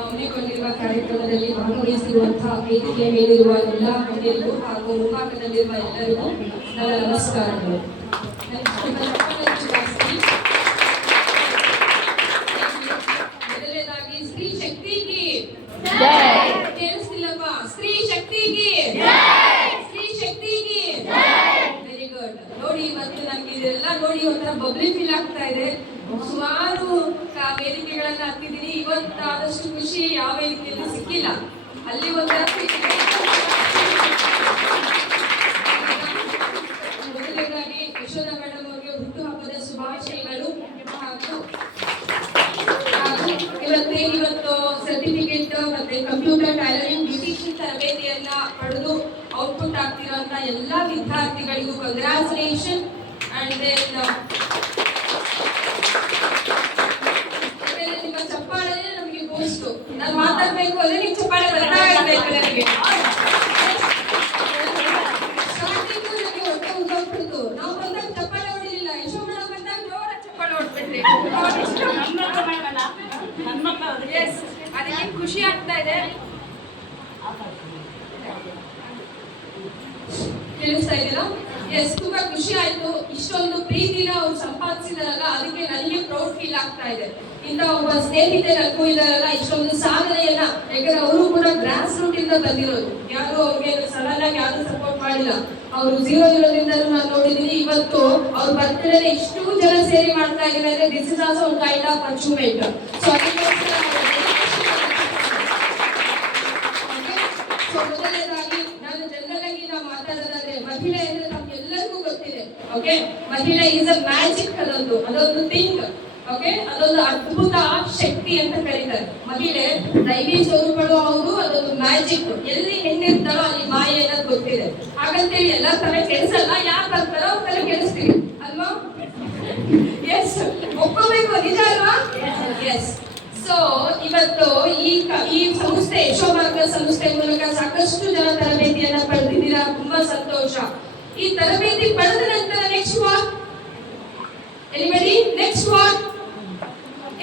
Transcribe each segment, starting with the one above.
ಹಮ್ಮಿಕೊಂಡಿರುವ ಕಾರ್ಯಕ್ರಮದಲ್ಲಿ ಭಾಗವಹಿಸಿರುವಂತಹ ವೇದಿಕೆ ಮೇಲಿರುವ ಎಲ್ಲ ಮಹಿಳೆಯರಿಗೂ ಹಾಗೂ ಮುಂಭಾಗದಲ್ಲಿರುವ ಎಲ್ಲರಿಗೂ ನನ್ನ ನಮಸ್ಕಾರಗಳು. ಮೊದಲನೇದಾಗಿ ಸ್ತ್ರೀ ಶಕ್ತಿಗೆ ಕೇಳಿಸ್ತಿಲ್ಲಪ್ಪ, ಸ್ತ್ರೀ ಶಕ್ತಿಗೆ, ಸ್ತ್ರೀ ಶಕ್ತಿಗೆ. Very good. ನೋಡಿ ಇವತ್ತು ನಮ್ಗೆ ಇದೆಲ್ಲ ನೋಡಿ ಒಂಥರ ಬಬ್ಲಿ ಫೀಲ್ ಆಗ್ತಾ ಇದೆ. ಸುಮಾರು ವೇದಿಕೆಗಳನ್ನ ಹತ್ತಿದ್ದೀನಿ, ಇವತ್ತಾದಷ್ಟು ಖುಷಿ ಯಾವ ವೇದಿಕೆಯಲ್ಲೂ ಸಿಕ್ಕಿಲ್ಲ. ಅಲ್ಲಿ ಒಂಥರ ಮೊದಲನೇದಾಗಿ ಯಶೋಧ ಮೇಡಮ್ ಅವರಿಗೆ ಹುಟ್ಟುಹಬ್ಬದ ಶುಭಾಶಯಗಳು. ಇವತ್ತು ಸರ್ಟಿಫಿಕೇಟ್ ಮತ್ತೆ ಕಂಪ್ಯೂಟರ್ ಟೈಲರಿಂಗ್ ಬ್ಯೂಟಿಷಿಯನ್ ತರಬೇತಿಯನ್ನ ಪಡೆದು ಔಟ್ಪುಟ್ ಆಗ್ತಿರುವಂತ ಎಲ್ಲಾ ವಿದ್ಯಾರ್ಥಿಗಳಿಗೂ ಕಂಗ್ರಾಚುಲೇಷನ್. ಅಂಡ್ ದೆನ್ ನಿಮ್ಮ ಚಪ್ಪಾಳೆ ನಮಗೆ ಬೋಸ್ಟ್. ನಾನು ಮಾತಾಡ್ಬೇಕು ಅಂದ್ರೆ ನೀವು ಚಪ್ಪಾಳೆ ಬರ್ತಾ ಇರ್ಬೇಕು ನನಗೆ. ನನಗೆ ಹೊಟ್ಟೆ ಉದ್ದೋಗ್ಬಿಡ್ತು. ನಾವು ಬಂದಾಗ ಚಪ್ಪಾಳೆ ಹೊಡಿಲಿಲ್ಲ, ಯಶೋ ಮೇಡಮ್ ಬಂದಾಗ ಜೋರ ಚಪ್ಪಾಳೆ ಹೊಡ್ಬಿಟ್ರಿ. ಅದಕ್ಕೆ ಖುಷಿ ಆಗ್ತಾ ಇದೆ. ಕೇಳಿಸ್ತಾ ಇದ್ದೀರಾ? ಎಸ್, ತುಂಬಾ ಖುಷಿ ಆಯ್ತು. ಇಷ್ಟೊಂದು ಪ್ರೀತಿನ ಅವ್ರು ಸಂಪಾದಿಸಿದಾರಲ್ಲ, ಅದಕ್ಕೆ ನನಗೆ ಪ್ರೌಡ್ ಫೀಲ್ ಆಗ್ತಾ ಇದೆ. ಇಂಥ ಒಬ್ಬ ಸ್ನೇಹಿತೆ ನನಗೂ ಇದಾರಲ್ಲ, ಇಷ್ಟೊಂದು ಸಾಧನೆಯನ್ನ, ಯಾಕಂದ್ರೆ ಅವರು ಕೂಡ ಗ್ರಾಸ್ ರೂಟ್ ಇಂದ ಬಂದಿರೋದು. ಯಾರು ಅವ್ರಿಗೆ ಸಡನ್ ಆಗಿ ಯಾರು ಸಪೋರ್ಟ್ ಮಾಡಿಲ್ಲ. ಅವರು 0-0 ನಾನು ನೋಡಿದೀನಿ. ಇವತ್ತು ಅವ್ರ ಬರ್ತ್ಡೇ ಇಷ್ಟು ಜನ ಸೇರಿ ಮಾಡ್ತಾ ಇದ್ದಾರೆ ಅಂದ್ರೆ ದಿಸ್ ಇಸ್ ಆಲ್ಸೋ ಒಂದು ಕೈಂಡ್ ಆಫ್ ಅಚೀವ್ಮೆಂಟ್. ಸೊ ಮೊದಲನೇದಾಗಿ ನಾನು ಜನರಲ್ ಆಗಿ ನಾವು ಮಾತಾಡೋದಾದ್ರೆ, ಮಹಿಳೆ ಅಂದ್ರೆ ನಮ್ಗೆಲ್ಲರಿಗೂ ಗೊತ್ತಿದೆ. ಓಕೆ, ಮಹಿಳೆ ಈಸ್ ಅ ಮ್ಯಾಜಿಕ್. ಅದೊಂದು ಥಿಂಗ್. ಓಕೆ, ಅದೊಂದು ಅದ್ಭುತ ಶಕ್ತಿ ಅಂತ ಕರೀತಾರೆ. ಮಹಿಳೆ ದೈವಿ ಸ್ವರೂಪಗಳು ಹೌದು, ಅದೊಂದು ಮ್ಯಾಜಿಕ್. ಎಲ್ಲಿ ಹೆಣ್ಣಿರ್ತಾಳೋ ಅಲ್ಲಿ ಮಾಯೆ ಅನ್ನೋದು ಗೊತ್ತಿದೆ. ಹಾಗಂತೇಳಿ ಎಲ್ಲಾ ತರ ಕೆಡಿಸಲ್ಲ, ಯಾರು ಬರ್ತಾರೋ ಅವ್ರ ತರ ಕೆಡಿಸ್ತೀವಿ ಅಲ್ವಾ? ಎಸ್, ಒಪ್ಕೋಬೇಕು, ನಿಜ ಅಲ್ವಾ? ಎಸ್. ಸೊ ಇವತ್ತು ಈ ಸಂಸ್ಥೆ ಯಶೋಮಾರ್ಗ ಸಂಸ್ಥೆ ಮೂಲಕ ಸಾಕಷ್ಟು ಜನ ತರಬೇತಿಯನ್ನ ಪಡೆದಿದ್ದೀರಾ. ತುಂಬಾ ಸಂತೋಷ. ಈ ತರಬೇತಿ ಪಡೆದ ನಂತರ next what? Anybody next what?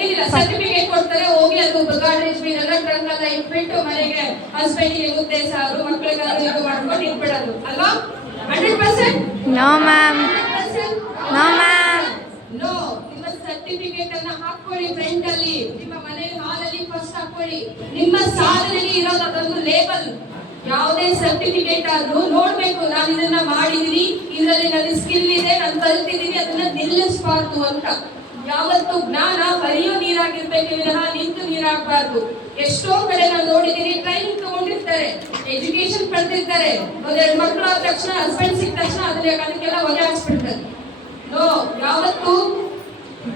ಏನಿಲ್ಲ, ಸರ್ಟಿಫಿಕೇಟ್ ಕೊಡ್ತಾರೆ, ಹೋಗಿ ಅದು ಗಾಡ್ರೇಜ್ ಮೀನೆಲ್ಲ ಟ್ರಂಕ್ ಎಲ್ಲ ಇಟ್ಬಿಟ್ಟು ಮನೆಗೆ ಹಸ್ಬೆಂಡಿಗೆ ಮುದ್ದೆ ಸಾರು ಮಕ್ಕಳಿಗಾದ್ರು ಇದು ಮಾಡ್ಕೊಂಡು ಇಟ್ಬಿಡೋದು ಅಲ್ವಾ? 100%? No ma'am, no ma'am, no. ನಿಮ್ಮ ಸರ್ಟಿಫಿಕೇಟ್ ಅನ್ನ ಹಾಕೊಳ್ಳಿ ಫ್ರಂಟ್ ಅಲ್ಲಿ, ನಿಮ್ಮ ಮನೆ ಹಾಲ್ ಅಲ್ಲಿ ಫಸ್ಟ್ ಹಾಕೊಳ್ಳಿ. ನಿಮ್ಮ ಸಾಧನೆಗೆ ಇರೋದು ಅದೊಂದು ಲೇಬಲ್. ಯಾವುದೇ ಸರ್ಟಿಫಿಕೇಟ್ ಆದ್ರೂ ನೋಡ್ಬೇಕು, ನಾನು ಇದನ್ನ ಮಾಡಿದೀನಿ, ಇದರಲ್ಲಿ ನನ್ನ ಸ್ಕಿಲ್ ಇದೆ, ನಾನು ಕಲ್ತಿದ್ದೀನಿ, ಅದನ್ನ ನಿಲ್ಲಿಸಬಾರ್ದು ಅಂತ. ಯಾವತ್ತು ಜ್ಞಾನ ಹರಿಯೋ ನೀರಾಗಿರ್ಬೇಕು ವಿನಃ ನಿಂತು ನೀರಾಗಬಾರ್ದು. ಎಷ್ಟೋ ಕಡೆ ನಾನು ನೋಡಿದ್ದೀನಿ, ಟ್ರೈನಿಂಗ್ ತಗೊಂಡಿರ್ತಾರೆ, ಎಜುಕೇಶನ್ ಪಡೆದಿರ್ತಾರೆ, ಒಂದೆರಡು ಮಕ್ಕಳು ಆದ ತಕ್ಷಣ, ಹಸ್ಬೆಂಡ್ ಸಿಕ್ಕ ತಕ್ಷಣ ಅದಕ್ಕೆಲ್ಲ ಹೊಗೆ ಹಾಕ್ಸ್ಬಿಡ್ತಾರೆ. ನೋ, ಯಾವತ್ತು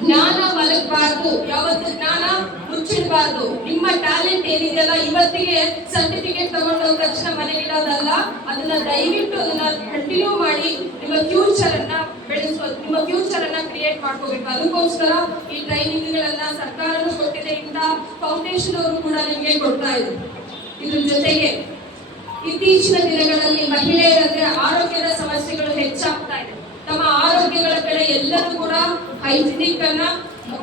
ಜ್ಞಾನ ಮಲಗಬಾರ್ದು, ಯಾವತ್ತು ಜ್ಞಾನ ಮುಚ್ಚಿಡಬಾರ್ದು. ನಿಮ್ಮ ಟ್ಯಾಲೆಂಟ್ ಏನಿದೆಯಲ್ಲ, ಇವತ್ತಿಗೆ ಸರ್ಟಿಫಿಕೇಟ್ ತಗೊಂಡೋದ ತಕ್ಷಣ ಮನೆಗಿಡೋದಲ್ಲ, ಅದನ್ನ ದಯವಿಟ್ಟು ಅದನ್ನ ಕಂಟಿನ್ಯೂ ಮಾಡಿ ನಿಮ್ಮ ಫ್ಯೂಚರ್ ಅನ್ನ ಬೆಳೆಸೋದು, ನಿಮ್ಮ ಫ್ಯೂಚರ್ ಅನ್ನ ಕ್ರಿಯೇಟ್ ಮಾಡ್ಕೋಬೇಕು. ಅದಕ್ಕೋಸ್ಕರ ಈ ಟ್ರೈನಿಂಗ್ಗಳನ್ನ ಸರ್ಕಾರನೂ ಕೊಟ್ಟಿದೆ, ಇಂಥ ಫೌಂಡೇಶನ್ ಅವರು ಕೂಡ ನಿಮಗೆ ಕೊಡ್ತಾ ಇದೆ. ಇದ್ರ ಜೊತೆಗೆ ಇತ್ತೀಚಿನ ದಿನಗಳಲ್ಲಿ ಮಹಿಳೆಯರಂದ್ರೆ ಆರೋಗ್ಯದ ಸಮಸ್ಯೆಗಳು ಹೆಚ್ಚಾಗ್ತಾ ಇದೆ. ತಮ್ಮ ಆರೋಗ್ಯಗಳ ಕಡೆ ಎಲ್ಲರೂ ಕೂಡ ಹೈಜಿನಿಕ್ ಅನ್ನ,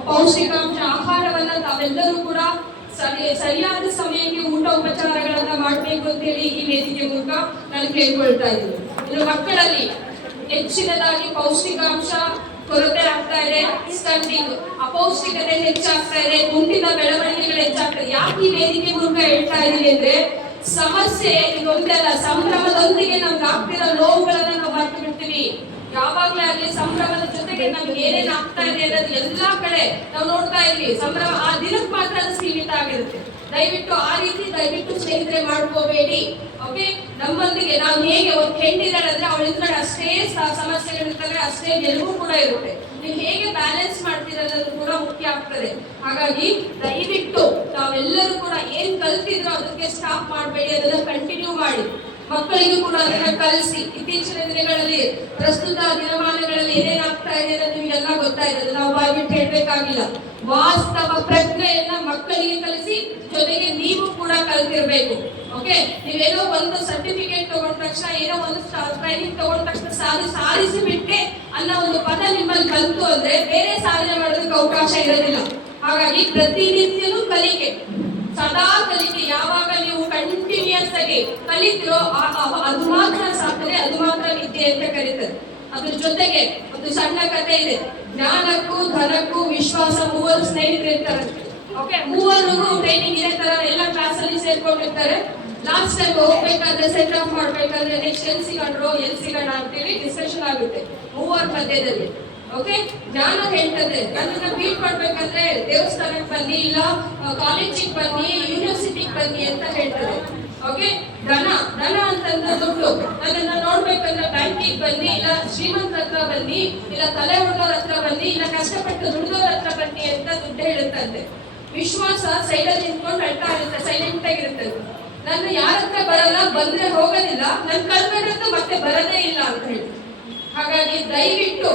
ಪೌಷ್ಟಿಕಾಂಶ ಆಹಾರವನ್ನ ತಾವೆಲ್ಲರೂ ಕೂಡ ಸರಿಯಾದ ಸಮಯಕ್ಕೆ ಊಟ ಉಪಚಾರಗಳನ್ನ ಮಾಡಬೇಕು ಅಂತ ಹೇಳಿ ಈ ವೇದಿಕೆ ಮೂಲಕ ನಾನು ಕೇಳ್ಕೊಳ್ತಾ ಇದ್ದೀನಿ. ಇನ್ನು ಮಕ್ಕಳಲ್ಲಿ ಹೆಚ್ಚಿನದಾಗಿ ಪೌಷ್ಟಿಕಾಂಶ ಕೊರತೆ ಆಗ್ತಾ ಇದೆ, ಸ್ಟಂಟಿಂಗ್, ಅಪೌಷ್ಟಿಕತೆ ಹೆಚ್ಚಾಗ್ತಾ ಇದೆ, ಗುಂಡಿನ ಬೆಳವಣಿಗೆಗಳು ಹೆಚ್ಚಾಗ್ತಾ ಇದೆ. ಯಾಕೆ ಈ ವೇದಿಕೆ ಮೂಲಕ ಹೇಳ್ತಾ ಇದ್ದೀನಿ ಅಂದ್ರೆ, ಸಮಸ್ಯೆ ಇದೊಂದಲ್ಲ, ಸಂಭ್ರಮದೊಂದಿಗೆ ನಮ್ಗೆ ಆಗ್ತಿರೋ ನೋವುಗಳನ್ನ ನಾವು ಮರ್ತು ಬಿಡ್ತೀವಿ. ಯಾವಾಗ್ಲೇ ಆಗ್ಲಿ ಸಂಭ್ರಮದ ಜೊತೆಗೆ ನಮ್ಗೆ ಏನೇನ್ ಆಗ್ತಾ ಇದೆ ಅನ್ನೋದು ಎಲ್ಲಾ ಕಡೆ ನಾವು ನೋಡ್ತಾ ಇದ್ವಿ. ಸಂಭ್ರಮ ಆ ದಿನಕ್ಕೆ ಮಾತ್ರ ಅದು ಸೀಮಿತ ಆಗಿರುತ್ತೆ. ದಯವಿಟ್ಟು ಆ ರೀತಿ ಸ್ನೇಹಿತರೆ ಮಾಡ್ಕೋಬೇಡಿ. ಓಕೆ, ನಮ್ಮೊಂದಿಗೆ ನಾವು ಹೇಗೆ ಒಂದು ಹೆಣ್ಣಿದಾಳೆ ಅಂದ್ರೆ ಅವಳ ಇದ್ರೆ ಅಷ್ಟೇ ಸಮಸ್ಯೆಗಳಿರ್ತವೆ, ಅಷ್ಟೇ ಗೆಲುವು ಕೂಡ ಇರುತ್ತೆ. ನೀವು ಹೇಗೆ ಬ್ಯಾಲೆನ್ಸ್ ಮಾಡ್ತೀರನ್ನೋದು ಕೂಡ ಮುಖ್ಯ ಆಗ್ತದೆ. ಹಾಗಾಗಿ ದಯವಿಟ್ಟು ತಾವೆಲ್ಲರೂ ಕೂಡ ಏನ್ ಕಲ್ತಿದ್ರು ಅದಕ್ಕೆ ಸ್ಟಾಪ್ ಮಾಡಬೇಡಿ, ಅದನ್ನ ಕಂಟಿನ್ಯೂ ಮಾಡಿ. ಮಕ್ಕಳಿಗೂ ಕೂಡ ಅದನ್ನ ಕಲಿಸಿ. ಇತ್ತೀಚಿನ ದಿನಗಳಲ್ಲಿ ಪ್ರಸ್ತುತ ದಿನಮಾನಗಳಲ್ಲಿ ಏನೇನಾಗ್ತಾ ಇದೆ ಅನ್ನೋದು ನಿಮಗೆಲ್ಲ ಗೊತ್ತಾಯಿದೆ, ನಾವು ಬಾಯ್ಬಿಟ್ಟು ಹೇಳ್ಬೇಕಾಗಿಲ್ಲ. ವಾಸ್ತವ ಪ್ರಜ್ಞೆಯನ್ನ ಮಕ್ಕಳಿಗೆ ಕಲಿಸಿ, ಜೊತೆಗೆ ನೀವು ಕೂಡ ಕಲ್ತಿರ್ಬೇಕು. ಓಕೆ, ನೀವೇನೋ ಒಂದು ಸರ್ಟಿಫಿಕೇಟ್ ತಗೊಂಡ ತಕ್ಷಣ, ಏನೋ ಒಂದು ಟ್ರೈನಿಂಗ್ ತಗೊಂಡ ತಕ್ಷಣ ಸಾಧಿಸಿ ಬಿಟ್ಟೆ ಅನ್ನೋ ಒಂದು ಪದ ನಿಮ್ಮಲ್ಲಿ ಬಂತು ಅಂದ್ರೆ ಬೇರೆ ಸಾಧನೆ ಮಾಡೋದಕ್ಕೆ ಅವಕಾಶ ಇರೋದಿಲ್ಲ. ಹಾಗಾಗಿ ಪ್ರತಿನಿತ್ಯನೂ ಕಲಿಕೆ. ಸದಾ ಕಲಿಕೆ. ಯಾವಾಗ ನೀವು ಕಂಟಿನ್ಯೂಸ್ ಆಗಿ ಕಲಿತಿರೋ ಅದು ಮಾತ್ರ ಸಾಧನೆ, ಅದು ಮಾತ್ರ ವಿದ್ಯೆ ಅಂತ ಕರೀತಾರೆ. ಅದ್ರ ಜೊತೆಗೆ ಒಂದು ಸಣ್ಣ ಕಥೆ ಇದೆ. ಜ್ಞಾನಕ್ಕೂ ಧನಕ್ಕೂ ವಿಶ್ವಾಸ ಮೂವರು ಸ್ನೇಹಿತರು ಇರ್ತಾರೆ. ಓಕೆ, ಮೂವರಿಗೂ ಟ್ರೈನಿಂಗ್ ಇದೇ ತರ ಎಲ್ಲ ಕ್ಲಾಸ್ ಅಲ್ಲಿ ಸೇರ್ಕೊಂಡಿರ್ತಾರೆ. ಲಾಸ್ಟ್ ಟೈಮ್ ಹೋಗ್ಬೇಕಾದ್ರೆ ಸೆಟ್ ಆಫ್ ಮಾಡ್ಬೇಕಾದ್ರೆ ನೆಕ್ಸ್ಟ್ ಎಲ್ ಸಿಗೋಣ ಅಂತೇಳಿ ಡಿಸ್ಕಷನ್ ಆಗುತ್ತೆ ಮೂವರ ಮಧ್ಯದಲ್ಲಿ. ಓಕೆ, ಜ್ಞಾನ ಹೇಳ್ತದೆ ನನ್ನನ್ನ ಮೀಟ್ ಮಾಡ್ಬೇಕಂದ್ರೆ ದೇವಸ್ಥಾನಕ್ಕೆ ಬನ್ನಿ, ಇಲ್ಲ ಕಾಲೇಜಿಗೆ ಬನ್ನಿ, ಯೂನಿವರ್ಸಿಟಿಗೆ ಬನ್ನಿ ಅಂತ ಹೇಳ್ತದೆ. ಓಕೆ, ಧನ ಅಂತಂದ್ರೆ ದುಡ್ಡು. ನನ್ನನ್ನ ನೋಡ್ಬೇಕಂದ್ರೆ ಬ್ಯಾಂಕಿಗೆ ಬನ್ನಿ, ಇಲ್ಲ ಶ್ರೀಮಂತರ ಹತ್ರ ಬನ್ನಿ, ಇಲ್ಲ ತಲೆ ಹುಡುಗರ ಹತ್ರ ಬನ್ನಿ, ಇಲ್ಲ ಕಷ್ಟಪಟ್ಟು ದುಡಿದೋರ ಹತ್ರ ಬನ್ನಿ ಅಂತ ದುಡ್ಡು ಹೇಳುತ್ತಂತೆ. ವಿಶ್ವಾಸ ಸೈಡಲ್ಲಿ ನಿಂತ್ಕೊಂಡು ಅಳ್ತಾ ಇರುತ್ತೆ, ಸೈಲೆಂಟ್ ಆಗಿರುತ್ತೆ. ನನ್ನ ಯಾರ ಹತ್ರ ಬರಲ್ಲ, ಬಂದ್ರೆ ಹೋಗೋದಿಲ್ಲ, ನನ್ ಕಳ್ಕೊಂಡ್ರೆ ಮತ್ತೆ ಬರದೇ ಇಲ್ಲ ಅಂತ ಹೇಳಿ. ಹಾಗಾಗಿ ದಯವಿಟ್ಟು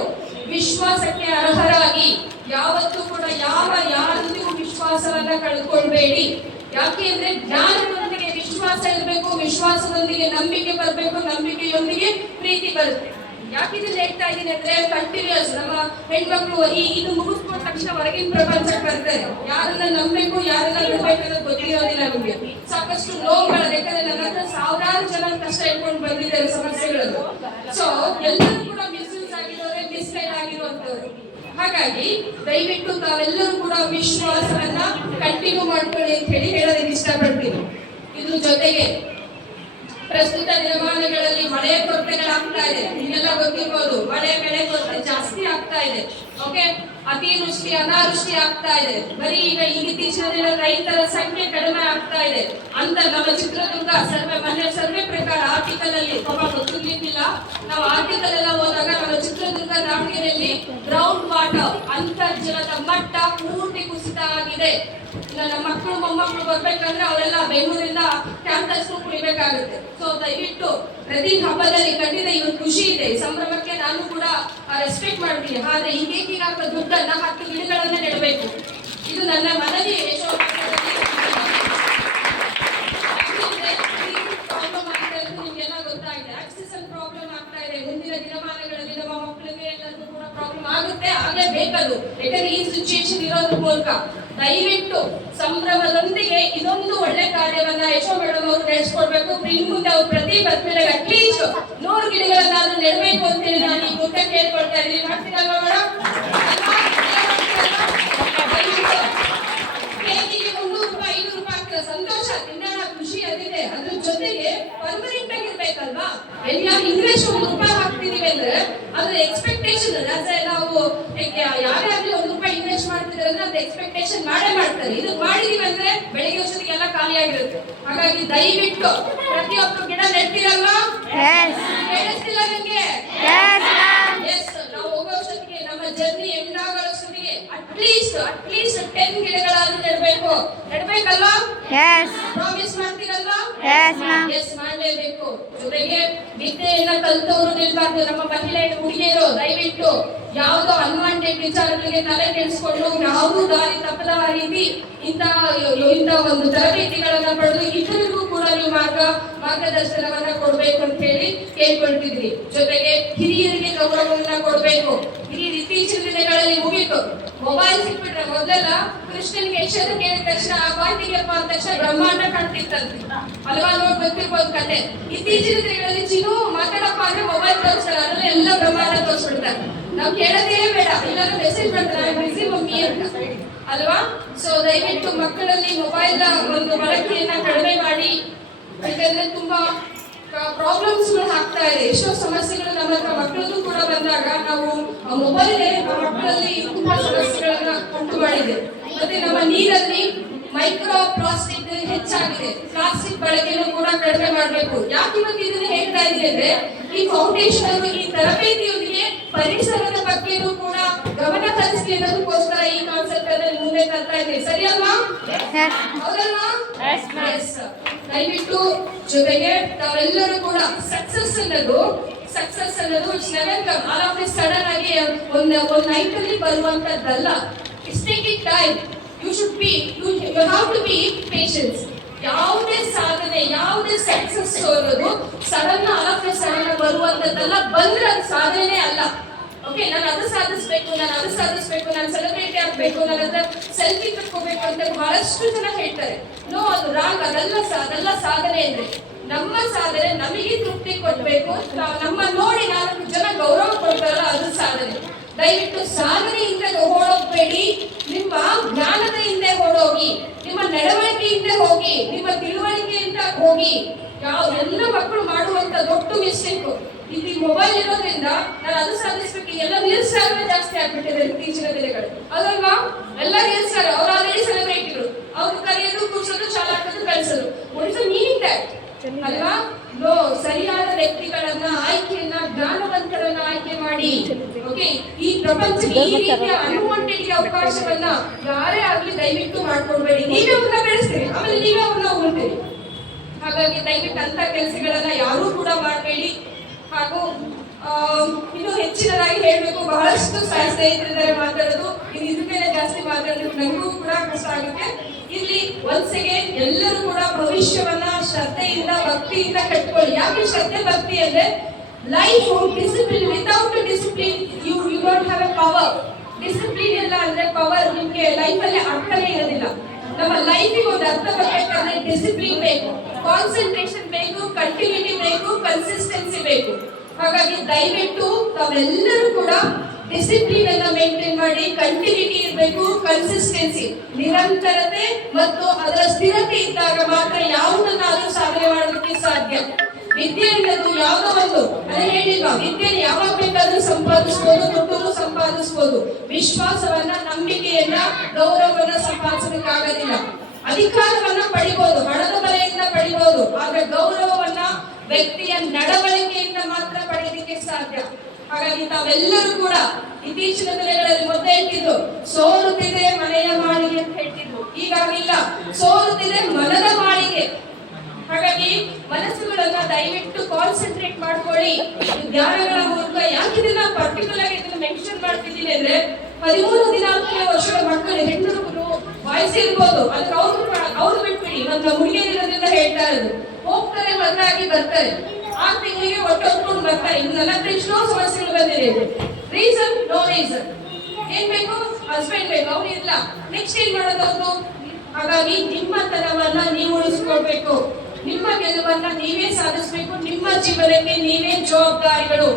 ವಿಶ್ವಾಸಕ್ಕೆ ಅರ್ಹರಾಗಿ ಯಾವತ್ತೂ ಕೂಡ ಯಾರೊಂದಿಗೂ ವಿಶ್ವಾಸವನ್ನ ಕಳ್ಕೊಳ್ಬೇಡಿ. ಯಾಕೆ ಅಂದ್ರೆ ಜ್ಞಾನದೊಂದಿಗೆ ವಿಶ್ವಾಸ ಇರಬೇಕು, ವಿಶ್ವಾಸದೊಂದಿಗೆ ನಂಬಿಕೆ ಬರಬೇಕು, ನಂಬಿಕೆಯೊಂದಿಗೆ ಪ್ರೀತಿ ಬರುತ್ತೆ. ಯಾಕಿದ್ರೆ ಹೇಳ್ತಾ ಇದ್ದೀನಿ ಅಂದ್ರೆ ಕಂಟಿನ್ಯೂಸ್ ನಮ್ಮ ಹೆಣ್ಮಕ್ಳು ಇದು ಮುಗಿಸ್ಕೊಂಡ ತಕ್ಷಣ ಹೊರಗಿನ ಪ್ರಪಂಚಕ್ಕೆ ಬರ್ತಾರೆ. ಯಾರನ್ನ ನಂಬಬೇಕು, ಯಾರನ್ನ ಬಿಡ್ಬೇಕನ್ನೋದು ಗೊತ್ತಿರೋದಿಲ್ಲ ನಮ್ಗೆ. ಸಾಕಷ್ಟು ನೋವುಗಳು, ಯಾಕಂದ್ರೆ ನನ್ನ ಹತ್ರ ಸಾವಿರಾರು ಜನ ಕಷ್ಟ ಇಟ್ಕೊಂಡು ಬಂದಿದ್ದಾರೆ ಸಮಸ್ಯೆಗಳನ್ನು. ಸೊ ಎಲ್ಲರೂ ಕೂಡ ಮಿಸ್ಯೂಸ್ ಆಗಿರೋರೆ, ಮಿಸ್ಗೈಡ್ ಆಗಿರುವಂತವ್ರು. ಹಾಗಾಗಿ ದಯವಿಟ್ಟು ತಾವೆಲ್ಲರೂ ಕೂಡ ವಿಶ್ವಾಸವನ್ನ ಕಂಟಿನ್ಯೂ ಮಾಡ್ಕೊಳ್ಳಿ ಅಂತ ಹೇಳೋದಕ್ಕೆ ಇಷ್ಟಪಡ್ತೀನಿ. ಇದ್ರ ಜೊತೆಗೆ ಪ್ರಸ್ತುತ ದಿನಮಾನಗಳಲ್ಲಿ ಮಳೆಯ ಕೊರತೆಗಳಾಗ್ತಾ ಇದೆ, ನಿಮ್ಗೆಲ್ಲ ಗೊತ್ತಿರ್ಬೋದು. ಮಳೆ ಬೆಳೆ ಕೊರತೆ ಜಾಸ್ತಿ ಆಗ್ತಾ ಇದೆ. ಓಕೆ, ಅತಿವೃಷ್ಟಿ ಅನಾವೃಷ್ಟಿ ಆಗ್ತಾ ಇದೆ. ಬರೀ ಈಗ ಇತ್ತೀಚಿನ ದಿನ ರೈತರ ಸಂಖ್ಯೆ ಕಡಿಮೆ ಆಗ್ತಾ ಇದೆ ಅಂತ ನಮ್ಮ ಚಿತ್ರದುರ್ಗ ಮೊನ್ನೆ ಸರ್ವೆ ಪ್ರಕಾರ ಆರ್ಟಿಕಲ್ ಅಲ್ಲಿ ಗೊತ್ತಿರ್ಲಿಕ್ಕಿಲ್ಲ. ನಾವು ಆರ್ಟಿಕಲ್ ಎಲ್ಲ ಹೋದಾಗ ನಮ್ಮ ಚಿತ್ರದುರ್ಗ ದಾವಣಗೆರೆಯಲ್ಲಿ ಗ್ರೌಂಡ್ ವಾಟರ್ ಅಂತರ್ಜಲದ ಮಟ್ಟ ಪೂರ್ತಿ ಕುಸಿತ ಆಗಿದೆ. ನಮ್ಮ ಮಕ್ಕಳು ಮೊಮ್ಮಕ್ಕಳು ಬರ್ಬೇಕಂದ್ರೆ ಅವರೆಲ್ಲ ಬೆಂಗಳೂರಿಂದ ಕ್ಯಾಂಪಸ್ ಕುಡಿಬೇಕಾಗುತ್ತೆ. ಸೊ ದಯವಿಟ್ಟು ಪ್ರತಿ ಹಬ್ಬದಲ್ಲಿ ಖಂಡಿತ ಇವತ್ತು ಖುಷಿ ಇದೆ, ಸಂಭ್ರಮಕ್ಕೆ ನಾನು ಕೂಡ ರೆಸ್ಪೆಕ್ಟ್ ಮಾಡ್ತೀನಿ. ಆದ್ರೆ ಈಗೀಗ ದುಡ್ಡನ್ನ 10 ಗಿಡಗಳನ್ನ ನೆಡಬೇಕು. ಇದು ನನ್ನ ಮನವಿ. ನಿಮ್ಗೆಲ್ಲ ಗೊತ್ತಾಗಿದೆ, ಆಕ್ಸಿಜನ್ ಪ್ರಾಬ್ಲಮ್ ಆಗ್ತಾ ಇದೆ. ಮುಂದಿನ ದಿನಮಾನಗಳಲ್ಲಿ ನಮ್ಮ ಮಕ್ಕಳಿಗೆ ಎಲ್ಲರಿಗೂ ಕೂಡ ಪ್ರಾಬ್ಲಮ್ ಆಗುತ್ತೆ, ಆಗಲೇಬೇಕದು. ಯಾಕಂದ್ರೆ ಈ ಸಿಚುಯೇಷನ್ ಇರೋದ್ರ ಮೂಲಕ ದಯವಿಟ್ಟು ಸಂಭ್ರಮದೊಂದಿಗೆ ಇದೊಂದು ಒಳ್ಳೆ ಕಾರ್ಯವನ್ನ ಯಶೋ ಮೇಡಮ್ ಅವರು ನಡೆಸ್ಕೊಡ್ಬೇಕು. ಇನ್ ಮುಂದೆ ಅವ್ರು ಪ್ರತಿ ಬರ್ತಾರೆ ಅಟ್ಲೀಸ್ಟ್ 100 ಗಿಡಗಳನ್ನಾದ್ರೂ ನೆಡಬೇಕು ಅಂತ ಹೇಳಿ ನಾನು ಈ ಮುಂದೆ ಕೇಳ್ಕೊಳ್ತಾ ಇದ್ದೀನಿ. ಮಾಡ್ತೀರಲ್ವಾ ಮೇಡಮ್? ಕೆಜಿಗೆ 300 ರೂಪಾಯಿ 500 ರೂಪಾಯಿ ಆಗ್ತದೆ, ಸಂತೋಷ, ತಿನ್ನೋಣ, ಖುಷಿ ಅದಿದೆ. ಅದ್ರ ಜೊತೆಗೆ ಪರ್ಮನೆಂಟ್ ಆಗಿರ್ಬೇಕಲ್ವಾ? ಎಲ್ಲಾರು ಇಂಗ್ಲಿಷ್ 1 ರೂಪಾಯಿ ಹಾಕ್ತಿದೀವಿ ಅಂದ್ರೆ ಅದ್ರ ಎಕ್ಸ್ಪೆಕ್ಟೇಷನ್ ನಾವು ಯಾರೇ ಆಗ್ಲಿ 1 ರೂಪಾಯಿ ಇನ್ವೆಸ್ಟ್ ಮಾಡ್ತಿದ್ರೆ ಅಂದ್ರೆ ಅದ್ರ ಎಕ್ಸ್ಪೆಕ್ಟೇಷನ್ ಮಾಡೇ ಮಾಡ್ತಾರೆ. ಇದು ಮಾಡಿದೀವಿ ಅಂದ್ರೆ ಬೆಳಿಗ್ಗೆ ವರ್ಷದಿಗೆ ಎಲ್ಲ ಖಾಲಿ ಆಗಿರುತ್ತೆ. ಹಾಗಾಗಿ ದಯವಿಟ್ಟು ಪ್ರತಿಯೊಬ್ಬರು ಗಿಡ ನೆಡ್ತಿರಲ್ವಾ? ಕೇಳಿಸ್ತಿಲ್ಲ ನಿಮ್ಗೆ? ನಾವು ಹೋಗೋ ವರ್ಷದಿಗೆ ನಮ್ಮ ಜರ್ನಿ ಎಂಡ್ ಆಗೋ ವರ್ಷದಿಗೆ ಅಟ್ಲೀಸ್ಟ್ 10 ಗಿಡಗಳಾದ್ರೂ ನೆಡ್ಬೇಕಲ್ವಾ? ಪ್ರಾಮಿಸ್ ಮಾಡ್ತೀರಲ್ವಾ? ಮಾಡಲೇಬೇಕು. ಜೊತೆಗೆ ವಿದ್ಯೆಯನ್ನ ಕಲ್ತವ್ರು ನಿಲ್ಬಾರ್ದು. ನಮ್ಮ ಮಹಿಳೆ ಹುಡುಗಿಯರು ದಯವಿಟ್ಟು ಯಾವುದೋ ಅನ್ವಾಂಟೆಡ್ ವಿಚಾರಗಳಿಗೆ ತಲೆ ಕೆಡಿಸ್ಕೊಂಡು ಯಾವುದೂ ದಾರಿ ತಪ್ಪದ ರೀತಿ ಇಂಥ ಒಂದು ತರಬೇತಿಗಳನ್ನ ಪಡೆದು ಇತರಿಗೂ ಕೂಡ ನೀವು ಮಾರ್ಗದರ್ಶನವನ್ನ ಕೊಡ್ಬೇಕು ಅಂತ ಹೇಳಿ ಕೇಳ್ಕೊಳ್ತಿದ್ರಿ. ಜೊತೆಗೆ ಹಿರಿಯರಿಗೆ ಗೌರವವನ್ನ ಕೊಡ್ಬೇಕು. ಹಿರಿಯರು ಇತ್ತೀಚಿನ ದಿನಗಳಲ್ಲಿ ಮುಗಿತು, ಮೊಬೈಲ್ ಸಿಕ್ಬಿಟ್ರೆ ಮೊದಲೆಲ್ಲ ಕೃಷ್ಣನ್ಗೆ ಯಶೋಧ ಕೇಳಿದ ತಕ್ಷಣ ಪಾರ್ಟಿಗೆಪ್ಪ ಅಂದ ತಕ್ಷಣ ಬ್ರಹ್ಮಾಂಡ ಕಾಣ್ತಿತ್ತಂತೆ ಅಲ್ವಾ? ನೋಡಿ ಗೊತ್ತಿರ್ಬೋದು ಕತೆ. ಇತ್ತೀಚಿನ ದಿನಗಳಲ್ಲಿ ಚಿನ್ನು ಮಾತಾಡಪ್ಪ ಅಂದ್ರೆ ಮೊಬೈಲ್ ತೋರಿಸ್ತಾರೆ, ಅದರಲ್ಲಿ ಎಲ್ಲ ಬ್ರಹ್ಮಾಂಡ ತೋರಿಸ್ಬಿಡ್ತಾರೆ. ನಾವು ಕೇಳೋದೇ ಬೇಡ, ಇಲ್ಲಾಂದ್ರೆ ಮೆಸೇಜ್ ಮಾಡ್ತಾರೆ ಬಿಸಿ ಮಮ್ಮಿ ಅಂತ ಅಲ್ವಾ? ಸೊ ದಯವಿಟ್ಟು ಮಕ್ಕಳಲ್ಲಿ ಮೊಬೈಲ್ ಒಂದು ಬಳಕೆಯನ್ನ ಕಡಿಮೆ ಮಾಡಿ. ಯಾಕಂದ್ರೆ ತುಂಬಾ ಪ್ರಾಬ್ಲಮ್ಸ್ ಆಗ್ತಾ ಇದೆ, ಎಷ್ಟೋ ಸಮಸ್ಯೆಗಳು ನಮ್ಮ ಹತ್ರ ಮಕ್ಕಳದ್ದು ಕೂಡ ಬಂದಾಗ ನಾವು ಮೊಬೈಲ್ ಮಕ್ಕಳಲ್ಲಿ ತುಂಬಾ ಸಮಸ್ಯೆಗಳನ್ನ ಉಂಟು ಮಾಡಿದೆ. ಮತ್ತೆ ನಮ್ಮ ನೀರಲ್ಲಿ ಮೈಕ್ರೋ ಪ್ಲಾಸ್ಟಿಕ್ ಹೆಚ್ಚಾಗಿದೆ, ಪ್ಲಾಸ್ಟಿಕ್ ಬಳಕೆಯನ್ನು ಕೂಡ ಕಡಿಮೆ ಮಾಡಬೇಕು. ಯಾಕೆ ಇವತ್ತು ಇದನ್ನ ಹೇಳ್ತಾ ಇದ್ದೀನಿ ಅಂದ್ರೆ ಈ ಫೌಂಡೇಶನ್ ಅವರು ಈ ತರಬೇತಿಯೊಂದಿಗೆ ಪರಿಸರದ ಬಗ್ಗೆನೂ ಕೂಡ ಗಮನ ಹರಿಸಲಿ ಅನ್ನೋದಕ್ಕೋಸ್ಕರ ಈ ಕಾನ್ಸೆಪ್ಟ್ ಅನ್ನು ಮುಂದೆ ತರ್ತಾ ಇದ್ದೀವಿ. ಸರಿ ಅಲ್ವಾ? ಹೌದಲ್ವಾ? ದಯವಿಟ್ಟು ಜೊತೆಗೆ ತಾವೆಲ್ಲರೂ ಕೂಡ ಸಕ್ಸಸ್ ಅನ್ನೋದು it's never come all of a sudden ಆಗಿ ಒಂದು ನೈಟ್ ಅಲ್ಲಿ ಬರುವಂತದ್ದಲ್ಲ. It's taking time. You have to be patience. ಯಾವುದೇ ಸಾಧನೆ, ಯಾವುದೇ ಸಕ್ಸಸ್ ಅನ್ನೋದು sudden all of a sudden ಬರುವಂತದ್ದಲ್ಲ. ಬಂದ್ರೆ ಅದು ಸಾಧನೆ ಅಲ್ಲ. ಓಕೆ, ನಾನು ಅದು ಸಾಧಿಸ್ಬೇಕು, ನಾನು ಸೆಲೆಬ್ರಿಟಿ ಆಗ್ಬೇಕು, ನನ್ನ ಹತ್ರ ಸೆಲ್ಫಿ ತಕ್ಕೋಬೇಕು ಅಂತ ಬಹಳಷ್ಟು ಜನ ಹೇಳ್ತಾರೆ. ನೋ, ಅದು ರಾಂಗ್. ಅದೆಲ್ಲ ಸಾಧನೆ ಅಂದ್ರೆ ನಮ್ಮ ಸಾಧನೆ ನಮಗೆ ತೃಪ್ತಿ ಕೊಡ್ಬೇಕು. ನಮ್ಮ ನೋಡಿ 4 ಜನ ಗೌರವ ಕೊಡ್ತಾರಲ್ಲ, ಅದು ಸಾಧನೆ. ದಯವಿಟ್ಟು ಸಾಧನೆಯಿಂದ ಓಡೋಗ್ಬೇಡಿ, ನಿಮ್ಮ ಜ್ಞಾನದ ಹಿಂದೆ ಓಡೋಗಿ, ನಿಮ್ಮ ನಡವಳಿಕೆಯಿಂದ ಹೋಗಿ, ನಿಮ್ಮ ತಿಳುವಳಿಕೆಯಿಂದ ಹೋಗಿ. ಎಲ್ಲ ಮಕ್ಕಳು ಮಾಡುವಂತ ದೊಡ್ಡ ಮಿಸ್ಟೇಕ್ ಇಲ್ಲಿ ಮೊಬೈಲ್ ಇರೋದ್ರಿಂದ ನಾನು ಅದು ಸಾಧಿಸ್ಬೇಕು, ಎಲ್ಲ ರೀಲ್ಸ್ ಸ್ಟಾರ್ ಜಾಸ್ತಿ ಆಗ್ಬಿಟ್ಟಿದೆ ಇತ್ತೀಚಿನ ದಿನಗಳು, ಅದಲ್ವಾ? ಎಲ್ಲ ರೀಲ್ಸ್ ಸ್ಟಾರ್, ಅವ್ರು ಆಲ್ರೆಡಿ ಸೆಲೆಬ್ರಿಟಿಗಳು, ಅವ್ರು ಕರೆಯೋದು, ಕೂರ್ಸೋದು, ಚಾಲ ಹಾಕೋದು, ಕಳಿಸೋದು. What is the meaning that? ಅಲ್ವಾ? ನೋ, ಸರಿಯಾದ ವ್ಯಕ್ತಿಗಳನ್ನ ಆಯ್ಕೆಯನ್ನ, ಜ್ಞಾನವಂತರನ್ನ ಆಯ್ಕೆ ಮಾಡಿ. ಓಕೆ, ಈ ಪ್ರಪಂಚಕ್ಕೆ ಈ ರೀತಿಯ ಅನ್ವಾಂಟೆಡ್ ಅವಕಾಶವನ್ನ ಯಾರೇ ಆಗ್ಲಿ ದಯವಿಟ್ಟು ಮಾಡ್ಕೊಡ್ಬೇಡಿ. ನೀವೇ ಅವ್ರನ್ನ ಬೆಳೆಸ್ತೀರಿ, ಆಮೇಲೆ ನೀವೇ ಅವ್ರನ್ನ ಹೋಗ್ತೀರಿ. ಹಾಗಾಗಿ ದಯವಿಟ್ಟು ಅಂತ ಕೆಲಸಗಳನ್ನ ಯಾರೂ ಕೂಡ ಮಾಡಬೇಡಿ. ಹಾಗೂ ಇನ್ನು ಹೆಚ್ಚಿನದಾಗಿ ಹೇಳ್ಬೇಕು, ಬಹಳಷ್ಟು ಸ್ನೇಹಿತರಿದ್ದಾರೆ ಮಾತಾಡೋದು, ಇದ್ರ ಮೇಲೆ ಜಾಸ್ತಿ ಮಾತಾಡೋದು ನನಗೂ ಕೂಡ ಕಷ್ಟ ಆಗುತ್ತೆ. ಇಲ್ಲಿ ಒಂದ್ಸೆಗೆ ಎಲ್ಲರೂ ಕೂಡ ಭವಿಷ್ಯವನ್ನ ಶ್ರದ್ಧೆಯಿಂದ, ಭಕ್ತಿಯಿಂದ ಕಟ್ಕೊಳ್ಳಿ. ಯಾಕೆ ಶ್ರದ್ಧೆ ಭಕ್ತಿ ಅಂದ್ರೆ life discipline, without discipline you don't have a power. Discipline ಇಲ್ಲ ಅಂದ್ರೆ ಪವರ್ ನಿಮ್ಗೆ ಲೈಫ್ ಅಲ್ಲಿ ಅರ್ಥನೇ ಇರೋದಿಲ್ಲ. ನಮ್ಮ ಲೈಫಿಗೆ ಒಂದು ಅರ್ಥ ಬರ್ಬೇಕಂದ್ರೆ ಡಿಸಿಪ್ಲಿನ್ ಬೇಕು, ಕಾನ್ಸಂಟ್ರೇಷನ್ ಬೇಕು, ಕಂಟಿನ್ಯೂಟಿ ಬೇಕು, ಕನ್ಸಿಸ್ಟೆನ್ಸಿ ಬೇಕು. ಹಾಗಾಗಿ ದಯವಿಟ್ಟು ತಾವೆಲ್ಲರೂ ಕೂಡ ಡಿಸಿಪ್ಲಿನ್ ಅನ್ನ ಮೇಂಟೈನ್ ಮಾಡಿ. ಕಂಟಿನ್ಯೂಟಿ ಇರಬೇಕು, ಕನ್ಸಿಸ್ಟೆನ್ಸಿ, ನಿರಂತರತೆ ಮತ್ತು ಅದರ ಸ್ಥಿರತೆ ಇದ್ದಾಗ ಮಾತ್ರ ಯಾವುದನ್ನಾದ್ರೂ ಸಾಧನೆ ಮಾಡೋದಕ್ಕೆ ಸಾಧ್ಯ. ವಿದ್ಯೆ ಅನ್ನೋದು ಯಾವುದೋ ಒಂದು, ಅದೇ ಹೇಳಿಲ್ವಾ, ವಿದ್ಯೆ ಯಾವಾಗ ಬೇಕಾದ್ರೂ ಸಂಪಾದಿಸಬಹುದು, ದುಡ್ಡು ಸಂಪಾದಿಸಬಹುದು. ವಿಶ್ವಾಸವನ್ನ, ನಂಬಿಕೆಯನ್ನ, ಗೌರವವನ್ನ ಸಂಪಾದಿಸೋದಕ್ಕಾಗೋದಿಲ್ಲ. ಅಧಿಕಾರವನ್ನ ಪಡಿಬಹುದು, ಹಣದ ಬಲೆಯಿಂದ ಪಡಿಬಹುದು, ಆದ್ರೆ ಗೌರವವನ್ನ ವ್ಯಕ್ತಿಯ ನಡವಳಿಕೆಯಿಂದ ಮಾತ್ರ ಪಡೆಯಲಿಕ್ಕೆ ಸಾಧ್ಯ. ಹಾಗಾಗಿ ತಾವೆಲ್ಲರೂ ಕೂಡ ಇತ್ತೀಚಿನ ದಿನಗಳಲ್ಲಿ ಮೊದಲು ಹೇಳ್ತಿದ್ರು, ಸೋರುತ್ತಿದೆ ಮನೆಯ ಮಾಳಿಗೆ ಅಂತ ಹೇಳ್ತಿದ್ರು. ಈಗಾಗಿಲ್ಲ, ಸೋರುತ್ತಿದೆ ಮನದ ಮಾಳಿಗೆ. ಹಾಗಾಗಿ ಮನಸ್ಸುಗಳನ್ನ ದಯವಿಟ್ಟು ಕಾನ್ಸಂಟ್ರೇಟ್ ಮಾಡ್ಕೊಳ್ಳಿ ಧ್ಯಾನಗಳ ಮೂಲಕ. ಯಾಕೆ ಇದನ್ನ ಪರ್ಟಿಕ್ಯುಲರ್ ಆಗಿ ಇದನ್ನ ಮೆನ್ಷನ್ ಮಾಡ್ತಿದ್ದೀನಿ ಅಂದ್ರೆ, 13 ದಿನಾಂಕದ ವರ್ಷದ ಮಕ್ಕಳು, ಹೆಣ್ಣು ವಯಸ್ಸು ಇರ್ಬೋದು, ಅದಕ್ಕೆ ಅವ್ರು ಬಿಟ್ಬಿಡಿ, ಒಂದು ಹುಡುಗಿಯರಿರೋದ್ರಿಂದ ಹೇಳ್ತಾ ಇರೋದು. ಹೋಗ್ತಾರೆ, ಮದುವೆಯಾಗಿ ಬರ್ತಾರೆ, 6 ತಿಂಗಳಿಗೆ ಒಟ್ಟೊಂದ್ಕೊಂಡು ಬರ್ತಾರೆ. ಇನ್ನು ನನ್ನ ಹತ್ರ ಎಷ್ಟೋ ಸಮಸ್ಯೆಗಳು ಬಂದಿದೆ. Reason, no reason. ಏನ್ ಬೇಕು? ಹಸ್ಬೆಂಡ್ ಬೇಕು, ಅವ್ರು ಇಲ್ಲ. ನೆಕ್ಸ್ಟ್ ಏನ್ ಮಾಡೋದು ಅವ್ರು? ಹಾಗಾಗಿ ನಿಮ್ಮ ತನವನ್ನ ನೀವು ಉಳಿಸ್ಕೊಳ್ಬೇಕು, ನಿಮ್ಮ ಗೆಲುವನ್ನ ನೀವೇ ಸಾಧಿಸ್ಬೇಕು. ನಿಮ್ಮ ಜೀವನಕ್ಕೆ ನೀವೇ ಜವಾಬ್ದಾರರು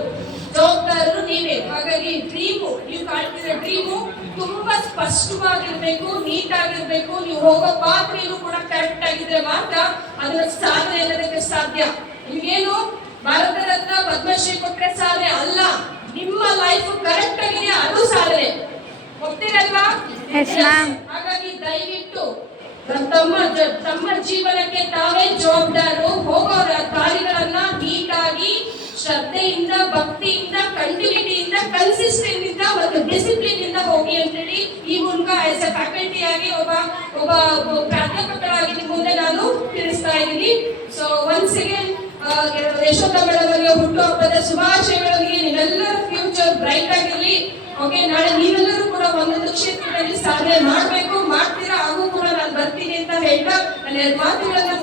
ನೀವೇ. ಹಾಗಾಗಿ ಡ್ರೀಮು, ನೀವು ಕಾಣ್ತಿರೋ ಡ್ರೀಮು ತುಂಬಾ ಸ್ಪಷ್ಟವಾಗಿರ್ಬೇಕು, ನೀಟ್ ಆಗಿರ್ಬೇಕು. ನೀವು ಹೋಗೋ ಪಾತ್ರೆಯೂ ಕೂಡ ಕರೆಕ್ಟ್ ಆಗಿದ್ರೆ ಮಾತ್ರ ಅದರ ಸಾಧನೆ ಅನ್ನೋದಕ್ಕೆ ಸಾಧ್ಯ. ನಿಮ್ಗೇನು ಭಾರತ ರತ್ನ, ಪದ್ಮಶ್ರೀ ಕೊಟ್ರೆ ಸಾಧನೆ ಅಲ್ಲ, ನಿಮ್ಮ ಲೈಫ್ ಕರೆಕ್ಟ್ ಆಗಿದೆ, ಅದು ಸಾಧನೆ. ಒಪ್ತೀರಲ್ವಾ? ಹಾಗಾಗಿ ದಯವಿಟ್ಟು ತಮ್ಮ ಜೀವನಕ್ಕೆ ತಾವೇ ಜವಾಬ್ದಾರರು. ಹೋಗೋ ದಾರಿಗಳನ್ನ ನೀಟಾಗಿ, ಶ್ರದ್ಧೆಯಿಂದ, ಭಕ್ತಿಯಿಂದ, ಕಂಟಿನ್ಯೂಟಿಯಿಂದ, ಕನ್ಸಿಸ್ಟೆಂಟ್ ಇಂದ ಮತ್ತು ಡಿಸಿಪ್ಲಿನ್ ಇಂದ ಹೋಗಿ ಅಂತೇಳಿ ಈ ಮೂಲಕ ಆಸ್ ಎ ಫ್ಯಾಕಲ್ಟಿ ಆಗಿ ಒಬ್ಬ ಪ್ರಾಧ್ಯಾಪಕರಾಗಿ ನಿಮ್ಮ ಮುಂದೆ ನಾನು ತಿಳಿಸ್ತಾ ಇದ್ದೀನಿ. So once again Yashoda madam ಅವರಿಗೆ ಹುಟ್ಟುಹಬ್ಬದ ಶುಭಾಶಯಗಳಿಗೆ. ನಿಮ್ಮೆಲ್ಲರ ಫ್ಯೂಚರ್ ಬ್ರೈಟ್ ಆಗಿರಲಿ. ಓಕೆ, ನಾಳೆ ನೀವೆಲ್ಲರೂ ಕೂಡ ಒಂದೊಂದು ಕ್ಷೇತ್ರದಲ್ಲಿ ಸಾಧನೆ ಮಾಡ್ಬೇಕು, ಮಾಡ್ತೀರಾ, ಹಾಗೂ ಕೂಡ ನಾನು ಬರ್ತೀನಿ ಅಂತ ಹೇಳ್ತಾ ನನ್ನ ಮಾತುಗಳನ್ನ